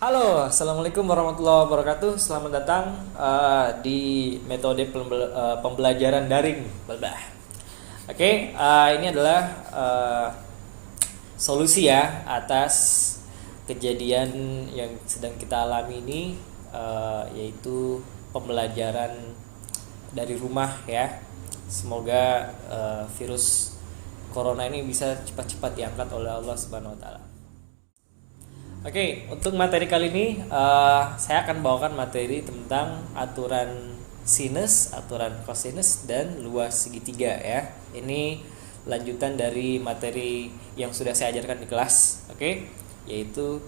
Halo, assalamualaikum warahmatullahi wabarakatuh. Selamat datang di metode pembelajaran daring. Babah. Oke, ini adalah solusi ya atas kejadian yang sedang kita alami ini, yaitu pembelajaran dari rumah ya. Semoga virus corona ini bisa cepat-cepat diangkat oleh Allah Subhanahu Wa Taala. Oke, untuk materi kali ini saya akan bawakan materi tentang aturan sinus, aturan kosinus, dan luas segitiga ya. Ini lanjutan dari materi yang sudah saya ajarkan di kelas, oke? Yaitu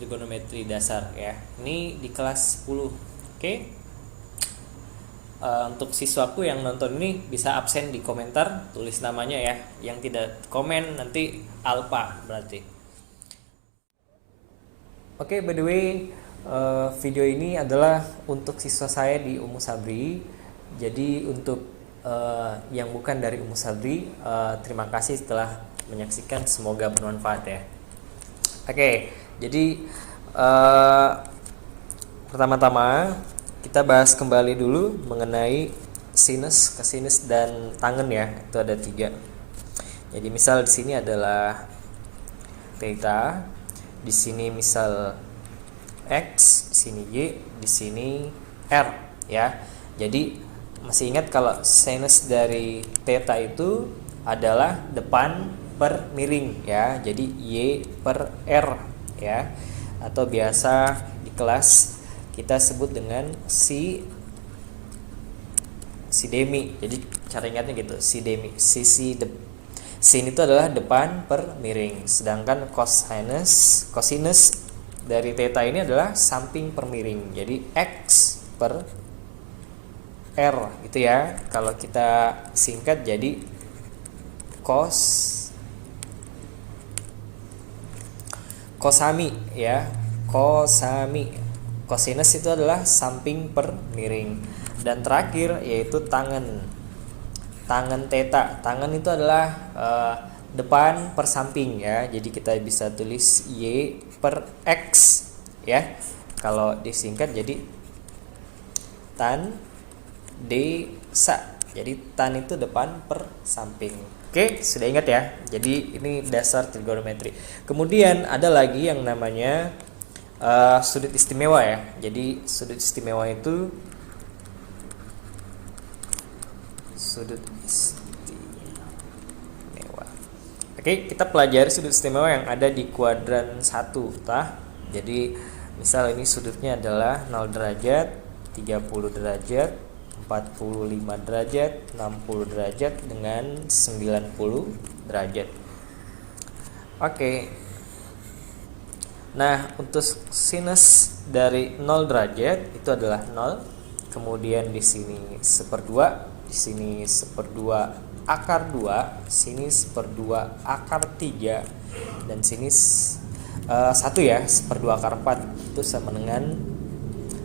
trigonometri dasar ya. Ini di kelas 10, oke? Untuk siswaku yang nonton ini bisa absen di komentar, tulis namanya ya. Yang tidak komen nanti alpa berarti. Oke, by the way, video ini adalah untuk siswa saya di Ummu Sabri. Jadi untuk yang bukan dari Ummu Sabri, terima kasih telah menyaksikan. Semoga bermanfaat ya. Oke, jadi pertama-tama kita bahas kembali dulu mengenai sinus, kosinus, dan tangen ya. Itu ada 3. Jadi misal di sini adalah theta. Di sini misal X, di sini Y, di sini R ya. Jadi masih ingat kalau sinus dari theta itu adalah depan per miring ya. Jadi Y per R ya. Atau biasa di kelas kita sebut dengan si demi. Jadi cara ingatnya gitu, si demi, sisi sin itu adalah depan per miring, sedangkan cosinus dari theta ini adalah samping per miring. Jadi X per R gitu ya. Kalau kita singkat jadi kosami ya. Kosami. Cosinus itu adalah samping per miring. Dan terakhir yaitu tangen theta. Tangen itu adalah depan per samping ya. Jadi kita bisa tulis Y per X ya. Kalau disingkat jadi tan desa. Jadi tan itu depan per samping. Oke, sudah ingat ya. Jadi ini dasar trigonometri. Kemudian ada lagi yang namanya sudut istimewa ya. Jadi sudut istimewa itu sudut istimewa. Oke, kita pelajari sudut istimewa yang ada di kuadran 1 tah. Jadi misal ini sudutnya adalah 0 derajat, 30 derajat, 45 derajat, 60 derajat dengan 90 derajat. Oke. Nah, untuk sinus dari 0 derajat itu adalah 0. Kemudian di sini 1/2, di sini 1/2 akar 2, sini 1/2 akar 3, dan sini 1 ya, 1/2 akar 4 itu sama dengan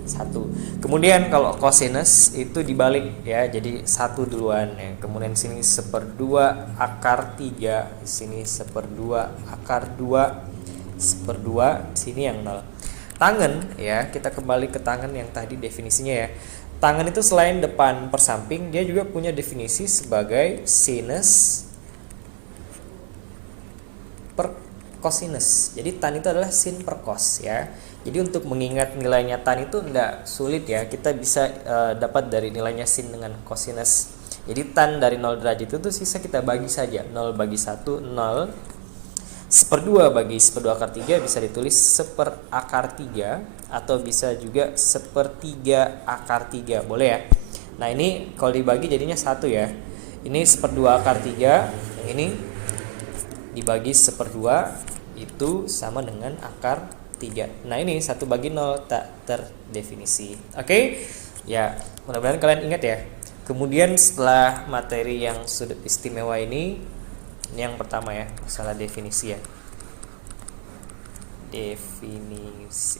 1. Kemudian kalau cosinus itu dibalik ya, jadi 1 duluan ya. Kemudian sini 1/2 akar 3, di sini 1/2 akar 2, 1/2, sini yang 0. Tangen ya, kita kembali ke tangen yang tadi definisinya ya. Tangen itu selain depan per samping, dia juga punya definisi sebagai sinus per cosinus. Jadi tan itu adalah sin per cos ya. Jadi untuk mengingat nilainya tan itu tidak sulit ya. Kita bisa dapat dari nilainya sin dengan cosinus. Jadi tan dari 0 derajat itu sisa kita bagi saja. 0 bagi 1, 0. 1/2 bagi 1/2 akar 3 bisa ditulis 1 akar 3, atau bisa juga 1/3 akar 3, boleh ya. Nah ini kalau dibagi jadinya 1 ya. Ini 1/2 akar 3, yang ini dibagi 1/2 itu sama dengan akar 3. Nah ini 1 bagi 0 tak terdefinisi. Oke? Ya, mudah-mudahan kalian ingat ya. Kemudian setelah materi yang sudut istimewa ini yang pertama ya, masalah definisi ya. Definisi.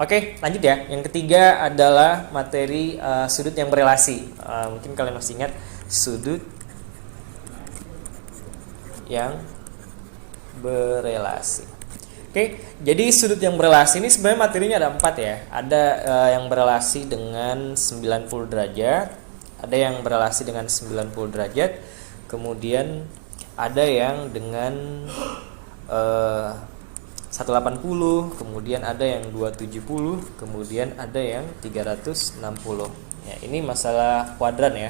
Oke, lanjut ya. Yang ketiga adalah materi sudut yang berelasi. Mungkin kalian masih ingat sudut yang berelasi. Oke, jadi sudut yang berelasi ini sebenarnya materinya ada 4 ya. Ada yang berelasi dengan 90 derajat, ada yang berelasi dengan 90 derajat, kemudian ada yang dengan 180, kemudian ada yang 270, kemudian ada yang 360. Ya, ini masalah kuadran ya.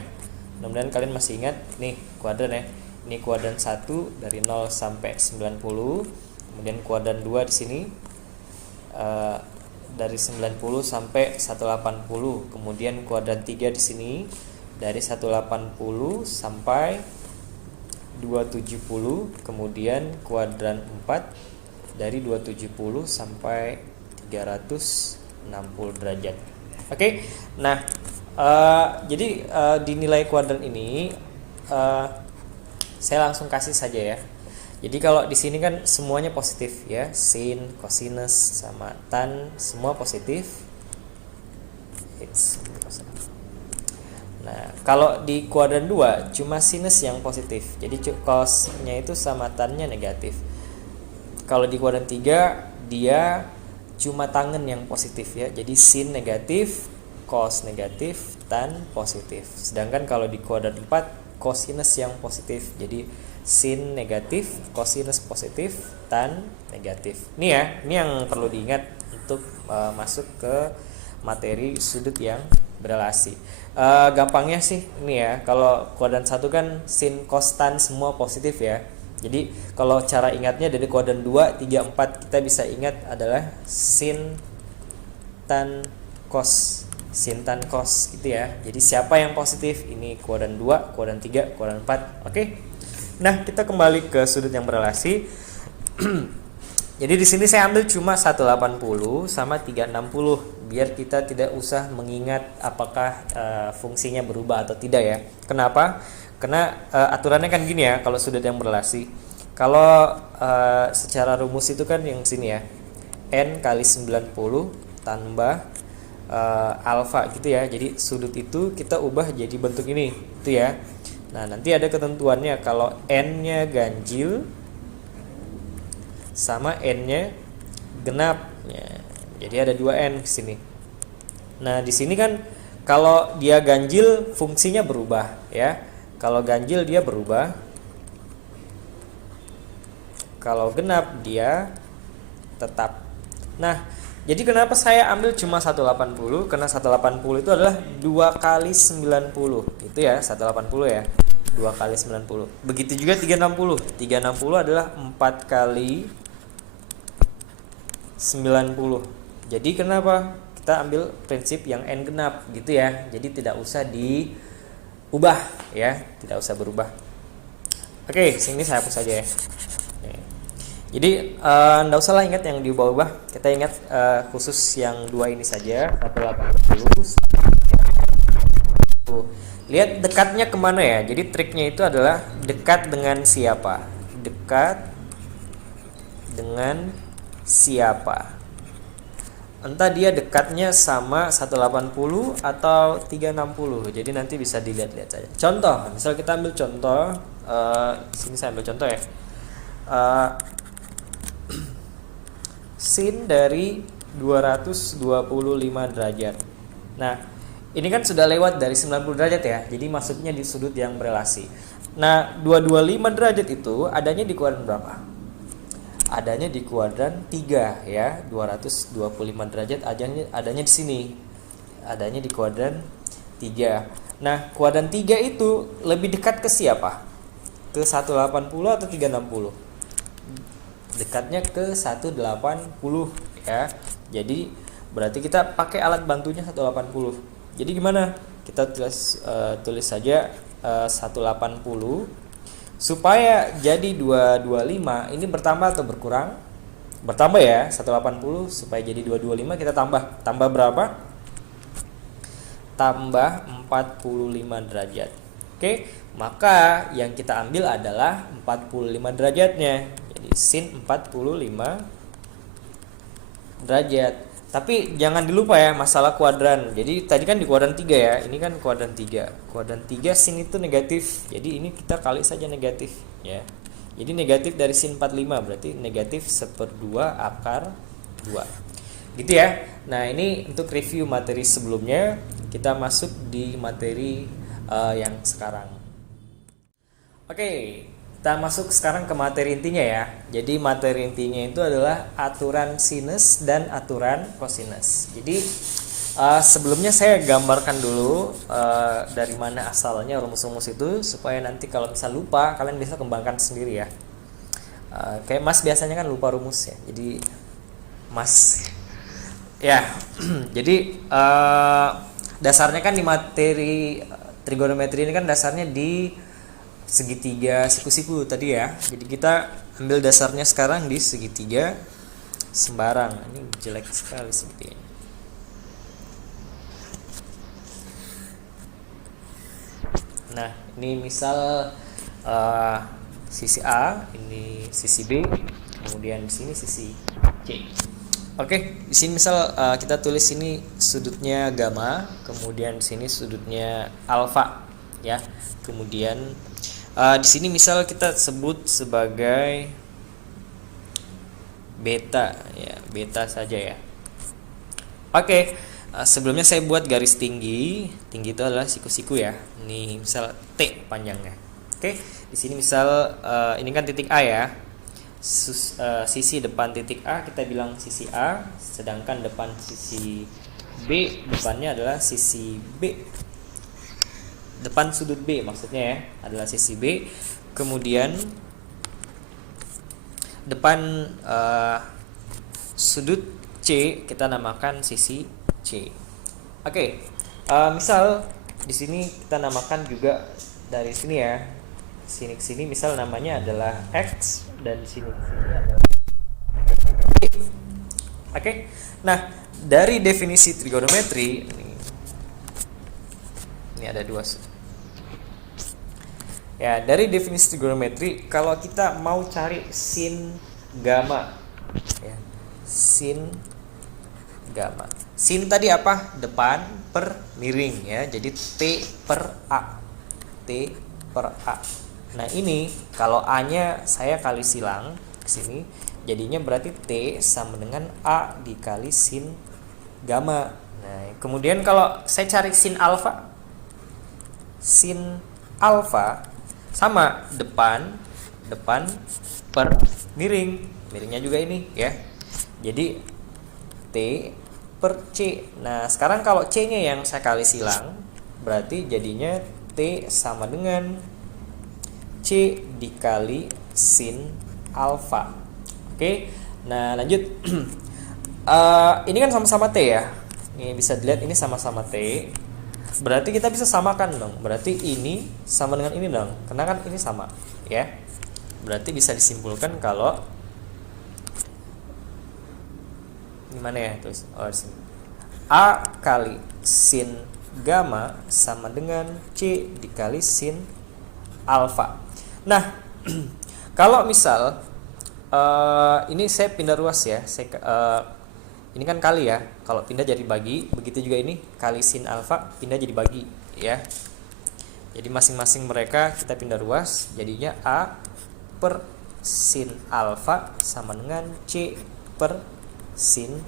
Mudah-mudahan kalian masih ingat nih kuadran ya. Ini kuadran 1 dari 0 sampai 90. Kemudian kuadran 2 di sini dari 90 sampai 180. Kemudian kuadran 3 di sini dari 180 sampai 270. Kemudian kuadran 4 dari 270 sampai 360 derajat. Oke. Nah, jadi di nilai kuadran ini saya langsung kasih saja ya. Jadi kalau di sini kan semuanya positif ya, sin, cosinus sama tan semua positif. Nah, kalau di kuadran 2 cuma sinus yang positif. Jadi cosnya itu sama tannya negatif. Kalau di kuadran 3 dia cuma tangen yang positif ya. Jadi sin negatif, cos negatif, tan positif. Sedangkan kalau di kuadran 4 cosinus yang positif. Jadi sin negatif, cosinus positif, tan negatif. Ini ya, ini yang perlu diingat untuk masuk ke materi sudut yang berelasi. Gampangnya sih ini ya, kalau kuadran 1 kan sin, cos, tan semua positif ya. Jadi kalau cara ingatnya dari kuadran 2, 3, 4 kita bisa ingat adalah sin, tan, cos. Sin, tan, cos gitu ya. Jadi siapa yang positif? Ini kuadran 2, kuadran 3, kuadran 4. Oke. Nah, kita kembali ke sudut yang berelasi. Jadi di sini saya ambil cuma 180 sama 360 biar kita tidak usah mengingat apakah fungsinya berubah atau tidak ya. Kenapa? Karena aturannya kan gini ya, kalau sudut yang berelasi. Kalau secara rumus itu kan yang sini ya. N kali 90 tambah alfa gitu ya. Jadi sudut itu kita ubah jadi bentuk ini itu ya. Nah, nanti ada ketentuannya kalau n-nya ganjil sama n-nya genap ya. Jadi ada 2n di sini. Nah, di sini kan kalau dia ganjil fungsinya berubah ya. Kalau ganjil dia berubah. Kalau genap dia tetap. Nah, jadi kenapa saya ambil cuma 180? Karena 180 itu adalah 2 kali 90. Itu ya, 180 ya. 2 kali 90. Begitu juga 360. 360 adalah 4 kali 90. Jadi kenapa kita ambil prinsip yang n genap gitu ya. Jadi tidak usah diubah ya, tidak usah berubah. Oke, sini saya hapus saja ya. Jadi enggak usah lah ingat yang diubah-ubah. Kita ingat khusus yang 2 ini saja, 180. Lihat dekatnya kemana ya. Jadi triknya itu adalah dekat dengan siapa. Dekat dengan siapa. Entah dia dekatnya sama 180 atau 360. Jadi nanti bisa dilihat-lihat saja. Contoh, misal kita ambil contoh, sini saya ambil contoh ya. Sin dari 225 derajat. Nah, ini kan sudah lewat dari 90 derajat ya. Jadi masuknya di sudut yang berelasi. Nah, 225 derajat itu adanya di kuadran berapa? Adanya di kuadran 3 ya. 225 derajat adanya di sini. Adanya di kuadran 3. Nah, kuadran 3 itu lebih dekat ke siapa? Ke 180 atau 360? Dekatnya ke 180 ya. Jadi berarti kita pakai alat bantunya 180. Jadi gimana? Kita tulis saja 180 supaya jadi 225. Ini bertambah atau berkurang? Bertambah ya, 180 supaya jadi 225 kita tambah berapa? Tambah 45 derajat. Oke, maka yang kita ambil adalah 45 derajatnya. Jadi sin 45 derajat. Tapi jangan dilupa ya masalah kuadran. Jadi tadi kan di kuadran 3 ya. Ini kan kuadran 3. Kuadran 3 sin itu negatif. Jadi ini kita kali saja negatif ya. Jadi negatif dari sin 45 berarti negatif 1/2 akar 2. Gitu ya. Nah, ini untuk review materi sebelumnya. Kita masuk di materi yang sekarang. Oke, kita masuk sekarang ke materi intinya ya. Jadi materi intinya itu adalah aturan sinus dan aturan kosinus. Jadi sebelumnya saya gambarkan dulu dari mana asalnya rumus-rumus itu, supaya nanti kalau misal lupa kalian bisa kembangkan sendiri ya. Kayak Mas biasanya kan lupa rumus ya. Jadi Mas ya jadi dasarnya kan di materi trigonometri ini kan dasarnya di segitiga siku-siku tadi ya. Jadi kita ambil dasarnya sekarang di segitiga sembarang. Ini jelek sekali seperti ini. Nah, ini misal sisi A, ini sisi B, kemudian di sini sisi C. Oke, di sini misal kita tulis ini sudutnya gamma, kemudian di sini sudutnya alfa, ya. Kemudian di sini misal kita sebut sebagai beta, ya, beta saja ya. Oke, sebelumnya saya buat garis tinggi. Tinggi itu adalah siku-siku ya. Ini misal T panjangnya. Oke, di sini misal ini kan titik A ya. Sisi depan titik A kita bilang sisi A, sedangkan depan sisi B depannya adalah sisi B. Depan sudut B maksudnya ya adalah sisi B. Kemudian depan sudut C kita namakan sisi C. Oke, misal di sini kita namakan juga dari sini ya. Sini ke sini misal namanya adalah X dan sini ke sini adalah Y. Oke. Nah, dari definisi trigonometri ini ada dua. Ya, dari definisi trigonometri kalau kita mau cari sin gamma ya. Sin gamma. Sin tadi apa? Depan per miring ya. Jadi T per A. T per A. Nah, ini kalau A-nya saya kali silang ke sini, jadinya berarti T sama dengan A dikali sin gamma. Nah, kemudian kalau saya cari sin alfa. Sin alfa sama depan per miring. Miringnya juga ini ya. Jadi T per C. Nah, sekarang kalau C-nya yang saya kali silang, berarti jadinya T sama dengan C dikali sin alfa. Oke. Nah, lanjut. Ini kan sama-sama T ya. Ini bisa dilihat ini sama-sama T. Berarti kita bisa samakan dong. Berarti ini sama dengan ini dong. Karena kan ini sama, ya. Berarti bisa disimpulkan kalau gimana ya tulis? Oh, sini. A kali sin gamma sama dengan C dikali sin alfa. Nah, kalau misal ini saya pindah ruas ya. Ini kan kali ya. Kalau pindah jadi bagi, begitu juga ini kali sin alfa pindah jadi bagi ya. Jadi masing-masing mereka kita pindah ruas, jadinya A per sin alfa sama dengan C per sin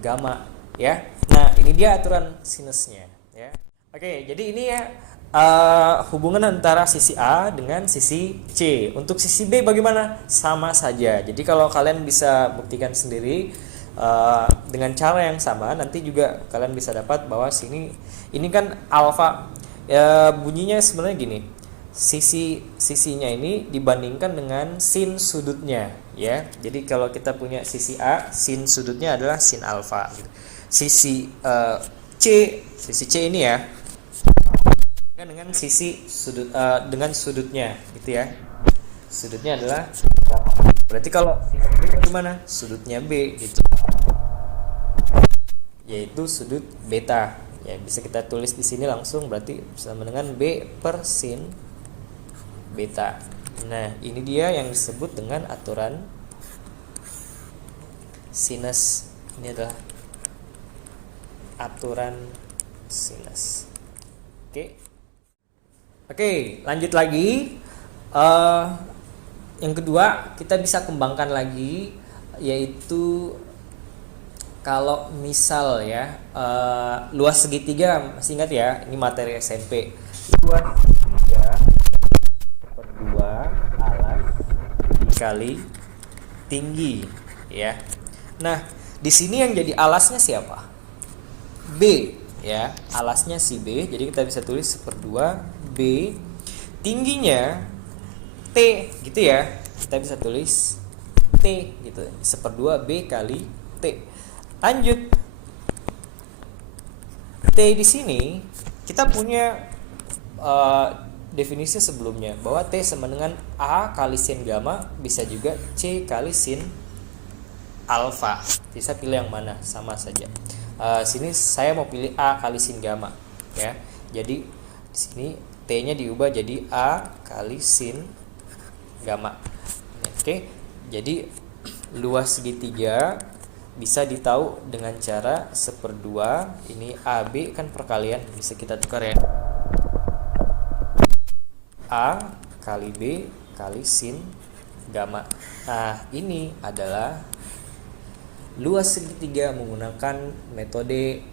gamma ya. Nah, ini dia aturan sinusnya ya. Oke, jadi ini ya hubungan antara sisi A dengan sisi C. Untuk sisi B bagaimana? Sama saja. Jadi kalau kalian bisa buktikan sendiri dengan cara yang sama, nanti juga kalian bisa dapat bahwa ini kan alfa bunyinya sebenarnya gini. Sisinya ini dibandingkan dengan sin sudutnya ya. Jadi kalau kita punya sisi A, sin sudutnya adalah sin alfa gitu. Sisi C ini ya dengan sisi sudut dengan sudutnya gitu ya. Sudutnya adalah berarti kalau sisi B bagaimana? Sudutnya B gitu. Yaitu sudut beta. Ya, bisa kita tulis di sini langsung berarti sama dengan B per sin beta. Nah, ini dia yang disebut dengan aturan sinus. Ini adalah aturan sinus. Oke, lanjut lagi. yang kedua kita bisa kembangkan lagi, yaitu kalau misal ya luas segitiga, masih ingat ya, ini materi SMP. Luas segitiga per 2 alas dikali tinggi ya. Nah, di sini yang jadi alasnya siapa? B ya, alasnya si B. Jadi kita bisa tulis 1/2 B. Tingginya T gitu ya. Kita bisa tulis T gitu. 1/2 B kali T. Lanjut. T di sini kita punya definisi sebelumnya bahwa T sama dengan A kali sin gamma, bisa juga C kali sin alfa. Bisa pilih yang mana, sama saja. Sini saya mau pilih A kali sin gamma ya. Jadi di sini T-nya diubah jadi A kali sin gamma. Oke. Jadi luas segitiga bisa ditahu dengan cara 1/2. Ini AB kan perkalian, bisa kita tukar ya. A kali B kali sin gamma. Nah, ini adalah luas segitiga menggunakan metode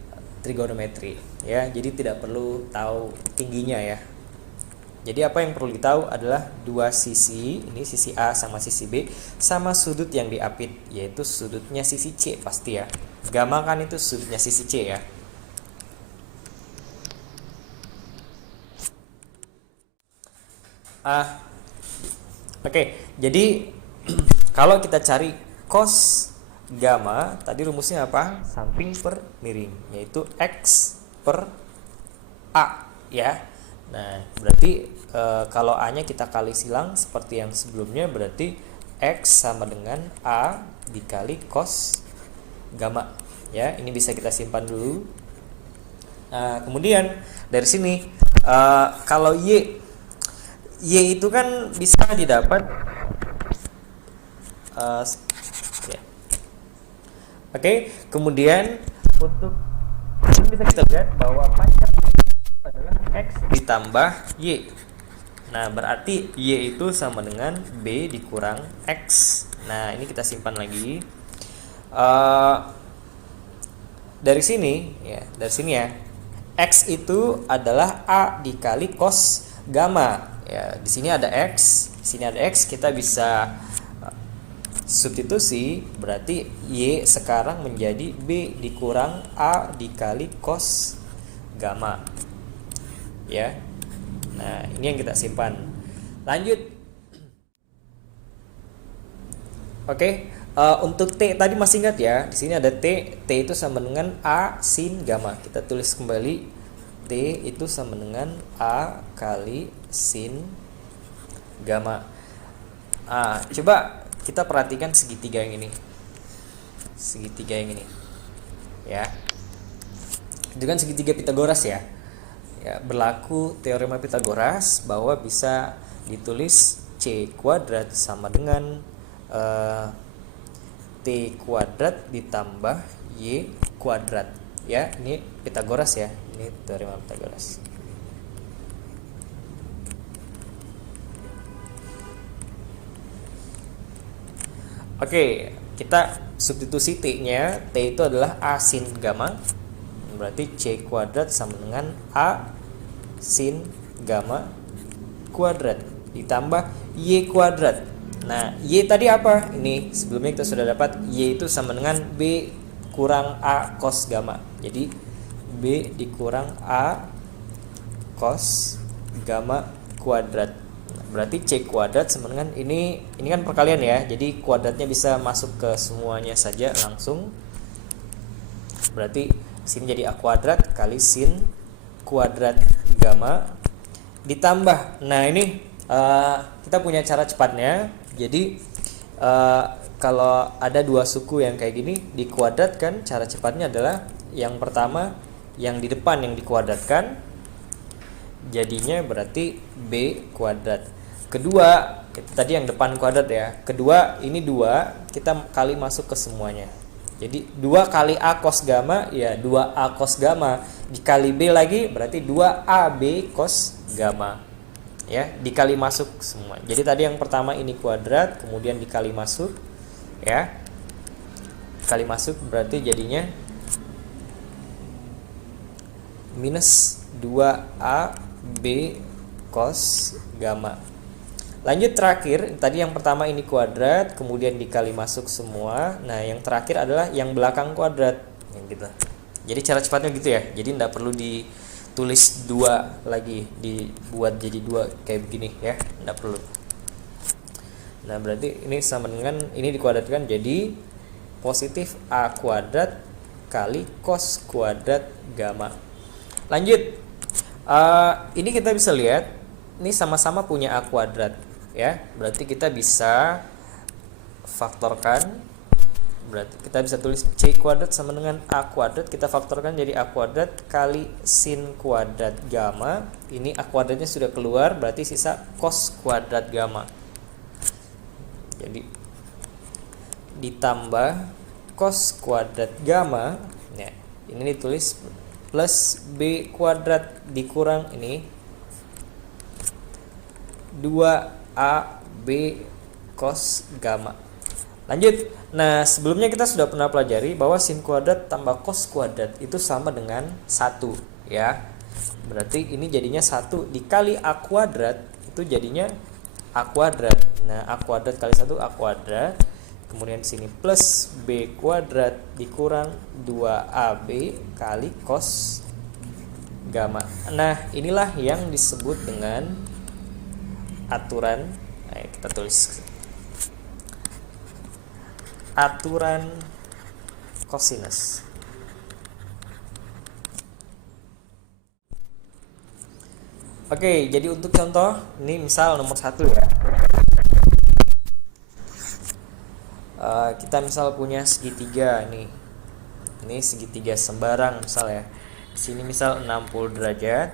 trigonometri ya. Jadi tidak perlu tahu tingginya ya. Jadi apa yang perlu ditahu adalah dua sisi, ini sisi A sama sisi B, sama sudut yang diapit, yaitu sudutnya sisi C pasti ya. Gamma kan itu sudutnya sisi C ya. Oke, jadi kalau kita cari cos gamma, tadi rumusnya apa? Samping per miring, yaitu X per A ya. Nah, berarti kalau A-nya kita kali silang seperti yang sebelumnya, berarti X sama dengan A dikali cos gamma ya. Ini bisa kita simpan dulu. Nah, kemudian dari sini kalau Y itu kan bisa didapat ya. Oke, kemudian untuk ini bisa kita lihat bahwa panjang adalah X ditambah Y. Nah, berarti Y itu sama dengan B dikurang X. Nah, ini kita simpan lagi. Dari sini ya, X itu adalah A dikali cos gamma. Ya, di sini ada X, di sini ada X, kita bisa substitusi, berarti Y sekarang menjadi B dikurang A dikali cos gamma ya. Nah, ini yang kita simpan. Lanjut. Oke, untuk T tadi masih ingat ya, di sini ada T itu sama dengan A sin gamma. Kita tulis kembali, T itu sama dengan A kali sin gamma. Coba kita perhatikan segitiga yang ini. Segitiga yang ini. Ya. Itu kan segitiga Pitagoras ya. Ya, berlaku teorema Pitagoras bahwa bisa ditulis C kuadrat sama dengan T kuadrat ditambah Y kuadrat. Ya, ini Pitagoras ya. Ini teorema Pitagoras. Oke, kita substitusi T-nya. T itu adalah A sin gamma. Berarti C kuadrat sama dengan A sin gamma kuadrat ditambah Y kuadrat. Nah, Y tadi apa? Ini sebelumnya kita sudah dapat Y itu sama dengan B kurang A cos gamma. Jadi B dikurang A cos gamma kuadrat. Nah, berarti C kuadrat sama dengan ini kan perkalian ya. Jadi kuadratnya bisa masuk ke semuanya saja langsung. Berarti sini jadi A kuadrat kali sin kuadrat gamma ditambah. Nah, ini kita punya cara cepatnya. Jadi kalau ada dua suku yang kayak gini dikuadratkan, cara cepatnya adalah yang pertama yang di depan yang dikuadratkan, jadinya berarti B kuadrat. Kedua, tadi yang depan kuadrat ya. Kedua, ini 2 kita kali masuk ke semuanya. Jadi 2 kali A cos gamma ya 2A cos gamma dikali B lagi berarti 2AB cos gamma. ya, dikali masuk semua. Jadi tadi yang pertama ini kuadrat, kemudian dikali masuk, ya, kali masuk berarti jadinya minus 2AB cos gamma. Lanjut terakhir, tadi yang pertama ini kuadrat, kemudian dikali masuk semua. Nah, yang terakhir adalah yang belakang kuadrat, yang gitu. Jadi cara cepatnya gitu ya. Jadi tidak perlu ditulis 2 lagi, dibuat jadi 2 kayak begini ya, tidak perlu. Nah, berarti ini sama dengan ini dikuadratkan jadi positif A kuadrat kali cos kuadrat gamma. Lanjut, ini kita bisa lihat ini sama-sama punya A kuadrat ya, berarti kita bisa faktorkan, berarti kita bisa tulis C kuadrat sama dengan A kuadrat, kita faktorkan jadi A kuadrat kali sin kuadrat gamma. Ini A kuadratnya sudah keluar, berarti sisa cos kuadrat gamma. Jadi ditambah cos kuadrat gamma, ya, ini ditulis plus B kuadrat dikurang ini 2AB cos gamma. Lanjut. Nah, sebelumnya kita sudah pernah pelajari bahwa sin kuadrat tambah cos kuadrat itu sama dengan 1 ya. Berarti ini jadinya 1 dikali A kuadrat itu jadinya A kuadrat. Nah, A kuadrat kali 1 A kuadrat. Kemudian sini plus B kuadrat dikurang 2AB kali cos gamma. Nah, inilah yang disebut dengan aturan, kita tulis aturan cosinus. Oke, jadi untuk contoh ini misal nomor 1 ya. Kita misal punya segitiga nih. Ini segitiga sembarang misal ya. Di sini misal 60 derajat.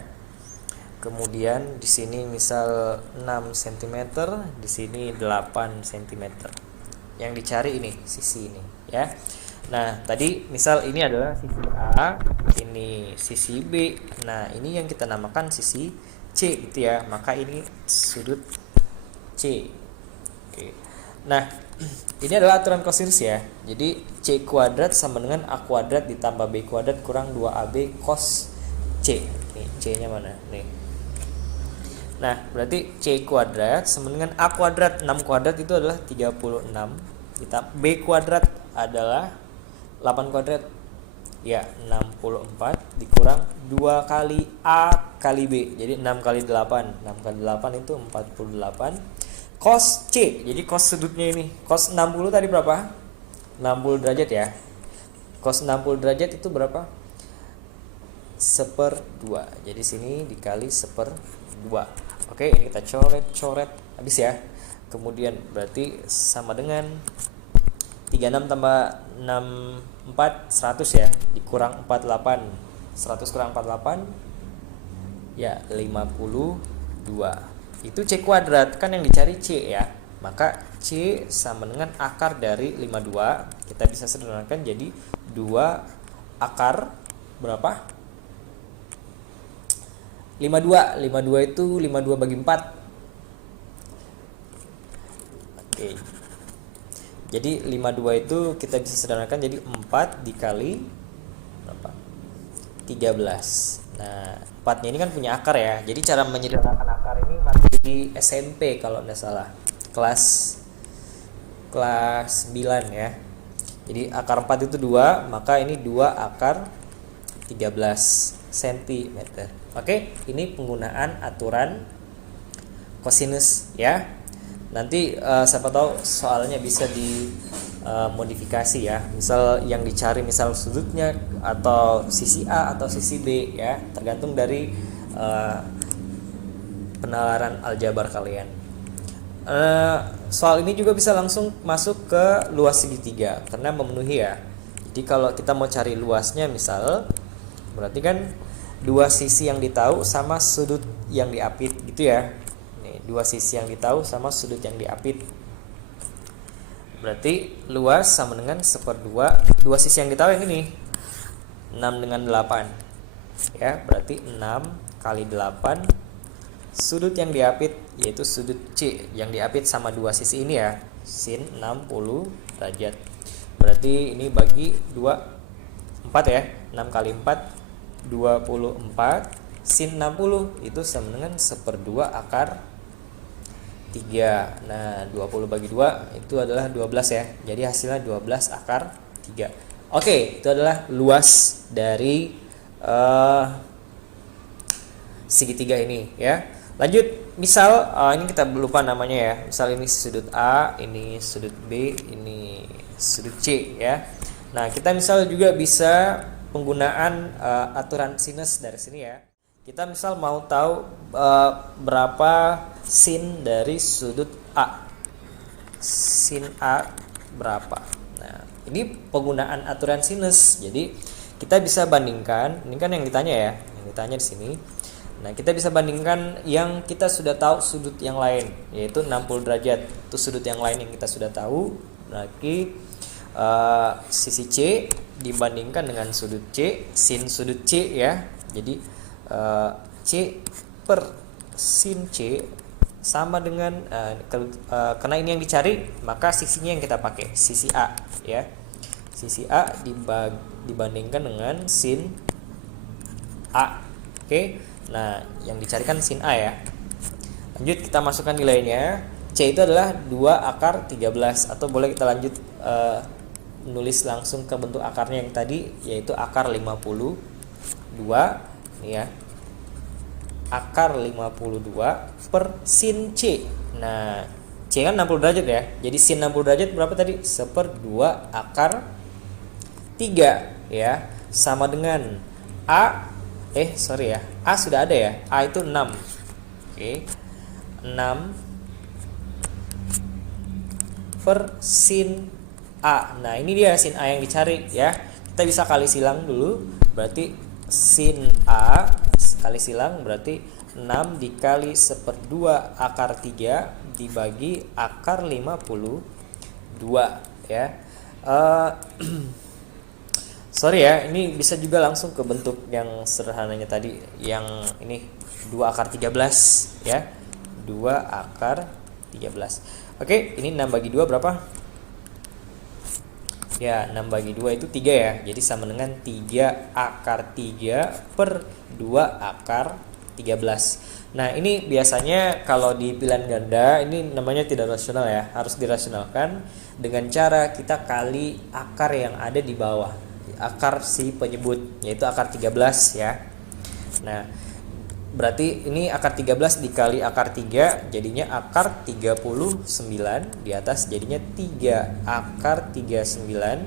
Kemudian di sini misal 6 cm, di sini 8 cm. Yang dicari ini sisi ini ya. Nah, tadi misal ini adalah sisi A, ini sisi B. Nah, ini yang kita namakan sisi C gitu ya. Maka ini sudut C. Oke. Nah, ini adalah aturan cosinus ya. Jadi C kuadrat sama dengan A kuadrat ditambah B kuadrat kurang 2AB cos C. Nih, C-nya mana? Nih. Nah, berarti C kuadrat sama dengan A kuadrat. 6 kuadrat itu adalah 36. B kuadrat adalah 8 kuadrat. Ya, 64 dikurang 2 kali A kali B. Jadi 6 kali 8. 6 kali 8 itu 48. Cos C. Jadi cos sudutnya ini. Cos 60 tadi berapa? 60 derajat ya. Cos 60 derajat itu berapa? 1/2. Jadi sini dikali 1/2. Oke, ini kita coret habis ya. Kemudian berarti sama dengan 36 tambah 64 100 ya, dikurang 48. 100 kurang 48 ya 52. Itu C kuadrat, kan yang dicari C ya. Maka C sama dengan akar dari 52. Kita bisa sederhanakan jadi 2 akar berapa? 52. 52 itu 52 bagi 4. Oke. Jadi 52 itu kita bisa sederhanakan jadi 4 dikali berapa? 13. Nah, 4-nya ini kan punya akar ya. Jadi cara menyederhanakan akar ini masih di SMP kalau tidak salah. Kelas 9 ya. Jadi akar 4 itu 2, maka ini 2 akar 13 cm. Oke, ini penggunaan aturan cosinus ya. Nanti siapa tahu soalnya bisa dimodifikasi ya. Misal yang dicari misal sudutnya atau sisi A atau sisi B ya, tergantung dari penalaran aljabar kalian. Soal ini juga bisa langsung masuk ke luas segitiga karena memenuhi ya. Jadi kalau kita mau cari luasnya misal, berarti kan dua sisi yang ditahu sama sudut yang diapit gitu ya. Nih, dua sisi yang ditahu sama sudut yang diapit. Berarti luas sama dengan 1/2. Dua sisi yang ditahu yang ini 6 dengan 8 ya, berarti 6 kali 8 sudut yang diapit yaitu sudut C yang diapit sama dua sisi ini ya, sin 60 derajat. Berarti ini bagi 4 ya, 6 kali 4 24, sin 60 itu sama dengan 1/2 akar 3. Nah 20 bagi 2 itu adalah 12 ya, jadi hasilnya 12 akar 3. Oke, itu adalah luas dari segitiga ini ya. Lanjut, misal ini kita lupa namanya ya. Misal ini sudut A, ini sudut B, ini sudut C ya. Nah, kita misal juga bisa penggunaan aturan sinus dari sini ya. Kita misal mau tahu berapa sin dari sudut A. Sin A berapa? Nah, ini penggunaan aturan sinus. Jadi, kita bisa bandingkan, ini kan yang ditanya ya, yang ditanya di sini. Nah, kita bisa bandingkan yang kita sudah tahu sudut yang lain, yaitu 60 derajat. Itu sudut yang lain yang kita sudah tahu. Lagi sisi C dibandingkan dengan sudut C, sin sudut C ya. Jadi C per sin C sama dengan karena ini yang dicari, maka sisinya yang kita pakai, sisi A ya. Sisi A dibandingkan dengan sin A. Oke. Nah, yang dicarikan sin A ya. Lanjut kita masukkan nilainya. C itu adalah 2 akar 13, atau boleh kita lanjut nulis langsung ke bentuk akarnya yang tadi, yaitu akar 52 nih ya. Akar 52 per sin C. Nah, C kan 60 derajat ya. Jadi sin 60 derajat berapa tadi? 1/2 akar 3 ya. Sama dengan A A sudah ada ya. A itu 6. Oke. 6 per sin A. Nah, ini dia sin A yang dicari ya. Kita bisa kali silang dulu. Berarti sin A kali silang berarti 6 dikali 1/2 akar 3 dibagi akar 52 ya. Sorry ya, ini bisa juga langsung ke bentuk yang sederhananya tadi, yang ini 2 akar 13 ya. 2 akar 13. Oke, ini 6 bagi 2 berapa? Ya, 6 bagi 2 itu 3 ya. Jadi sama dengan 3 akar 3 per 2 akar 13. Nah, ini biasanya kalau di pilihan ganda ini namanya tidak rasional ya. Harus dirasionalkan dengan cara kita kali akar yang ada di bawah, akar si penyebut, yaitu akar 13 ya. Nah, berarti ini akar 13 dikali akar 3 jadinya akar 39, di atas jadinya 3 akar 39,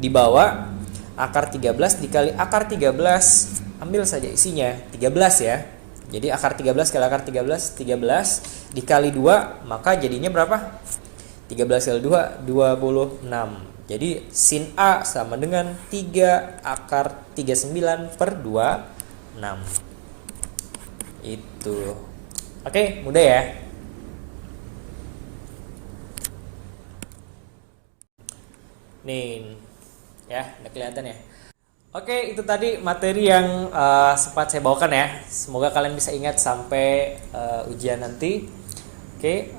di bawah akar 13 dikali akar 13, ambil saja isinya 13 ya. Jadi akar 13 kali akar 13 dikali 2, maka jadinya berapa? 13 kali 2 26. Jadi sin A sama dengan 3 akar 39 per 26. Itu. Oke, mudah ya. Nih, ya, udah kelihatan ya. Oke, itu tadi materi yang sempat saya bawakan ya. Semoga kalian bisa ingat sampai ujian nanti. Oke,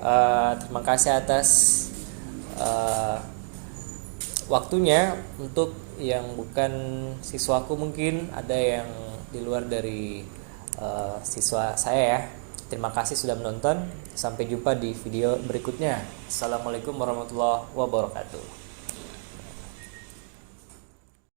terima kasih atas waktunya. Untuk yang bukan siswaku, mungkin ada yang di luar dari siswa saya ya. Terima kasih sudah menonton. Sampai jumpa di video berikutnya. Assalamualaikum warahmatullahi wabarakatuh.